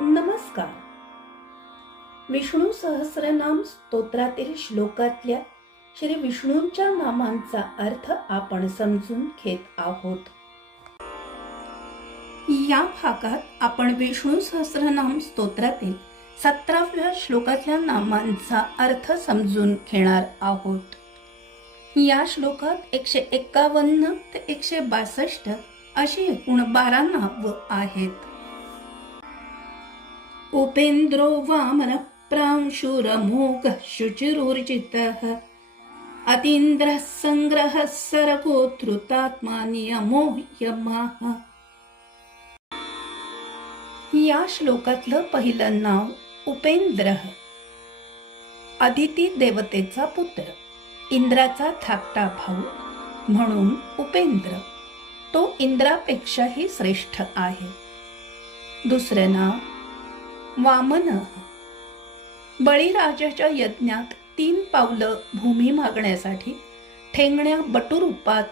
नमस्कार. विष्णू सहस्रनाम स्तोत्रातील श्लोकातल्या श्री विष्णूंच्या नामांचा अर्थ आपण समजून घेत आहोत. या भागात आपण विष्णू सहस्रनाम स्तोत्रातील सतराव्या श्लोकातल्या नामांचा अर्थ समजून घेणार आहोत. या श्लोकात एकशे एक्कावन्न ते एकशे बासष्ट अशी एकूण बारा नावं आहेत. उपेन्द्रो वामनः प्रांशुरमोघः शुचिरूर्जितः अतीन्द्रः सङ्ग्रहः सरगोद्धृतात्मा नियमो यमः। या श्लोकातलं पहिलं नाव उपेंद्र अदिती देवतेचा पुत्र इंद्राचा थाकटा भाऊ म्हणून उपेंद्र तो इंद्रापेक्षाही श्रेष्ठ आहे. दुसरं नाव वामन. बळीराजाच्या यज्ञात तीन पावलं भूमी मागण्यासाठी ठेंगण्या बटुरूपात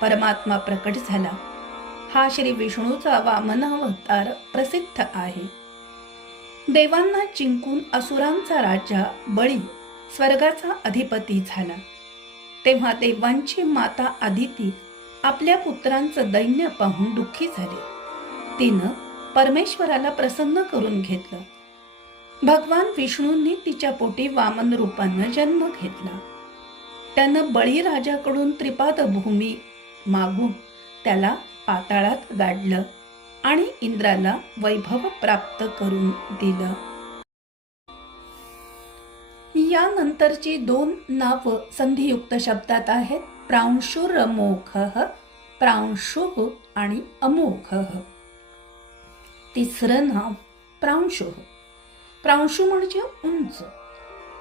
परमात्मा प्रकट झाला. हा श्री विष्णूचा वामन अवतार प्रसिद्ध आहे. देवांना जिंकून असुरांचा राजा बळी स्वर्गाचा अधिपती झाला. तेव्हा देवांची माता आदिती आपल्या पुत्रांचं दैन्य पाहून दुःखी झाली. तिनं परमेश्वराला प्रसन्न करून घेतलं. भगवान विष्णूंनी तिच्या पोटी वामन रूपानं जन्म घेतला. त्यानं बळीराजाकडून त्रिपाद भूमी मागून त्याला पाताळात गाडलं आणि इंद्राला वैभव प्राप्त करून दिलं. यानंतरची दोन नावं संधियुक्त शब्दात आहेत. प्रांशुरमोख प्रांशु आणि अमोखः तिसरं नाव प्रांशु. प्रांशु म्हणजे उंच.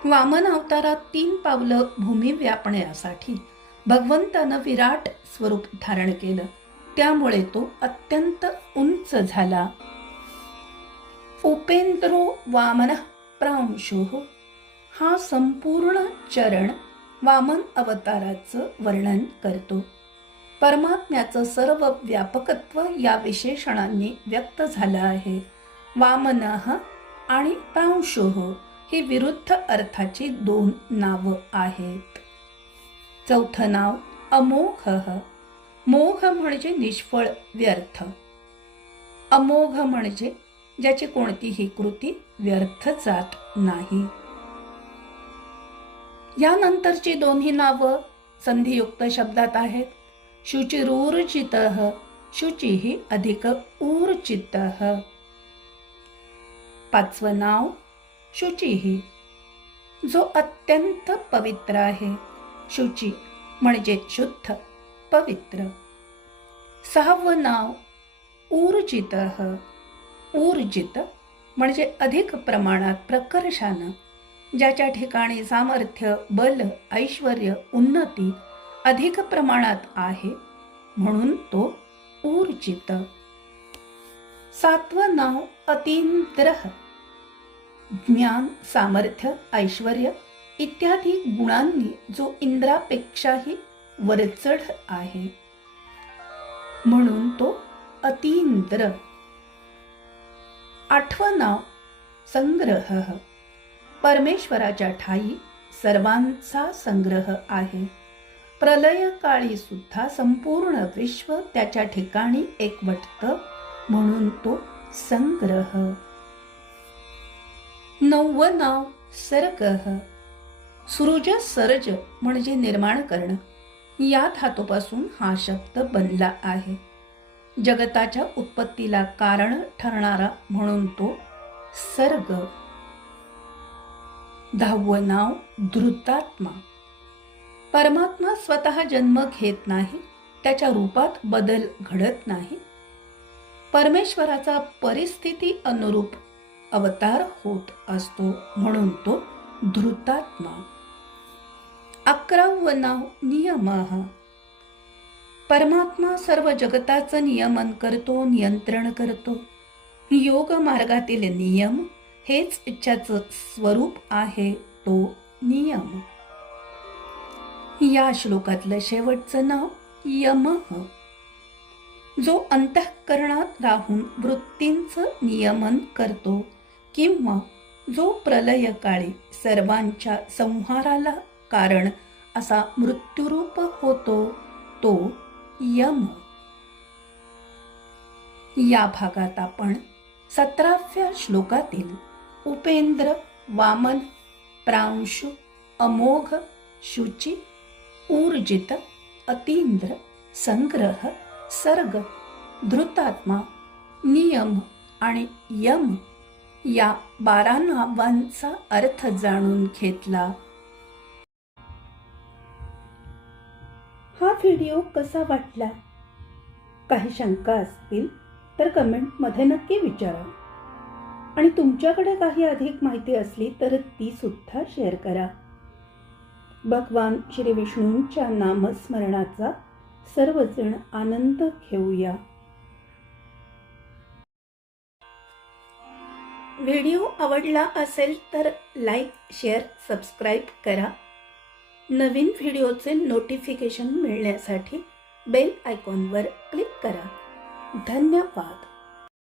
वामन अवतारात तीन पावलं भूमी व्यापण्यासाठी भगवंतानं विराट स्वरूप धारण केलं. त्यामुळे तो अत्यंत उंच झाला. उपेंद्रो वामन प्रांशु. हा संपूर्ण चरण वामन अवताराचं वर्णन करतो. परमात्म्याचं सर्व व्यापकत्व या विशेषणांनी व्यक्त झालं आहे. वामन आणि प्रांशुः ही विरुद्ध अर्थाची दोन नावं आहेत. चौथं नाव अमोघ. मोघ म्हणजे निष्फळ व्यर्थ. अमोघ म्हणजे ज्याची कोणतीही कृती व्यर्थ जात नाही. यानंतरची दोन्ही नावं संधियुक्त शब्दात आहेत. शुचिरूर्जित शुचिः अधिक ऊर्जितः। पाचवं नाव शुचिः जो अत्यंत पवित्र आहे शुची म्हणजे शुद्ध पवित्र। सहावं नाव ऊर्जित ऊर्जित म्हणजे अधिक प्रमाणात प्रकर्षानं ज्याच्या ठिकाणी सामर्थ्य बल ऐश्वर उन्नती अधिक प्रमाणात आहे म्हणून तो ऊर्जित. सातवं नाव अतींद्रह ज्ञान सामर्थ्य ऐश्वर इत्यादी गुणांनी जो इंद्रापेक्षाही वरचढ आहे. म्हणून तो अतींद्र. आठवं नाव संग्रह. परमेश्वराच्या ठाई सर्वांचा संग्रह आहे. प्रलय काळी सुद्धा संपूर्ण विश्व त्याच्या ठिकाणी एकवटतं म्हणून तो संग्रह. नव्वनाव नाव सर्ग सृज सरज म्हणजे निर्माण करणं. या धातूपासून हा शब्द बनला आहे. जगताच्या उत्पत्तीला कारण ठरणारा म्हणून तो सर्ग. दहावं नाव धृतात्मा. परमात्मा स्वतः जन्म घेत नाही त्याच्या रूपात बदल घडत नाही. परमेश्वराचा परिस्थिती अनुरूप अवतार होत असतो म्हणून तो धृतात्मा. अकरावं नाव नियम. परमात्मा सर्व जगताचं नियमन करतो नियंत्रण करतो. योग मार्गातील नियम हेच इच्छाचं स्वरूप आहे तो नियम. या श्लोकातलं शेवटचं नाव यमह जो अंतःकरणात राहून वृत्तींचं नियमन करतो किंवा जो प्रलयकाळी सर्वांच्या संहाराला कारण असा मृत्यूरूप होतो तो यम. या भागात आपण सतराव्या श्लोकातील उपेंद्र वामन प्रांशु अमोघ शुची ऊर्जित अतींद्र संग्रह सर्ग धृतात्मा नियम आणि यम या बारा नावांचा अर्थ जाणून घेतला. हा व्हिडिओ कसा वाटला? काही शंका असतील तर कमेंटमध्ये नक्की विचारा. आणि तुमच्याकडे काही अधिक माहिती असली तर ती सुद्धा शेअर करा. भगवान श्री विष्णूंच्या नामस्मरणाचा सर्वजण आनंद घेऊया. व्हिडिओ आवडला असेल तर लाईक शेअर सबस्क्राईब करा. नवीन व्हिडिओचे नोटिफिकेशन मिळण्यासाठी बेल आयकॉनवर क्लिक करा. धन्यवाद.